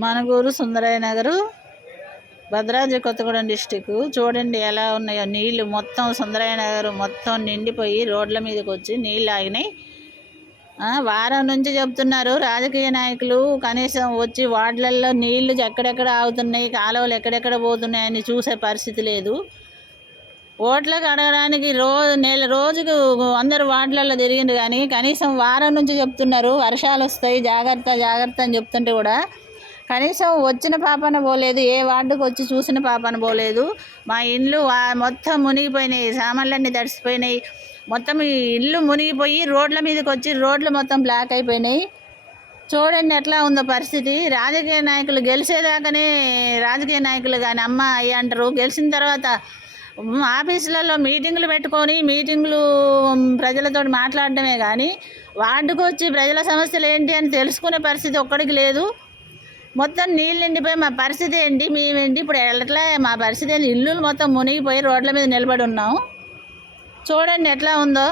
Manuguru Sundarayya Nagar, Bhadradri Kothagudem district. చూడండి ఎలా ఉన్నాయో నీళ్లు. మొత్తం సుందరయ్య నగర్ మొత్తం నిండిపోయి రోడ్ల మీదకి వచ్చి నీళ్ళు ఆగినాయి. వారం నుంచి చెప్తున్నారు రాజకీయ నాయకులు, కనీసం వచ్చి వార్డులలో నీళ్లు ఎక్కడెక్కడ ఆగుతున్నాయి, కాలువలు ఎక్కడెక్కడ పోతున్నాయని చూసే పరిస్థితి లేదు. ఓట్లకు అడగడానికి రోజుకు అందరు వార్డులలో తిరిగిండు, కానీ కనీసం వారం నుంచి చెప్తున్నారు వర్షాలు వస్తాయి జాగ్రత్త జాగ్రత్త అని చెప్తుంటే కూడా కనీసం వచ్చిన పాపన పోలేదు. ఏ వార్డుకు వచ్చి చూసిన పాపన పోలేదు. మా ఇల్లు మొత్తం మునిగిపోయినాయి, సామాన్లన్నీ తడిసిపోయినాయి. మొత్తం ఈ ఇల్లు మునిగిపోయి రోడ్ల మీదకి వచ్చి రోడ్లు మొత్తం బ్లాక్ అయిపోయినాయి. చూడండి ఎట్లా ఉందో పరిస్థితి. రాజకీయ నాయకులు గెలిచేదాకానే రాజకీయ నాయకులు కానీ అమ్మ అయ్యి అంటారు. గెలిచిన తర్వాత ఆఫీసులలో మీటింగులు పెట్టుకొని ప్రజలతో మాట్లాడటమే కానీ వార్డుకు వచ్చి ప్రజల సమస్యలు ఏంటి అని తెలుసుకునే పరిస్థితి ఒక్కడికి లేదు. మొత్తం నీళ్ళు నిండిపోయి మా పరిస్థితి ఏంటి, మేమేంటి ఇప్పుడు ఎట్లా, మా పరిస్థితి ఏంటి? ఇల్లులు మొత్తం మునిగిపోయి రోడ్ల మీద నిలబడి ఉన్నాము. చూడండి ఎట్లా ఉందో.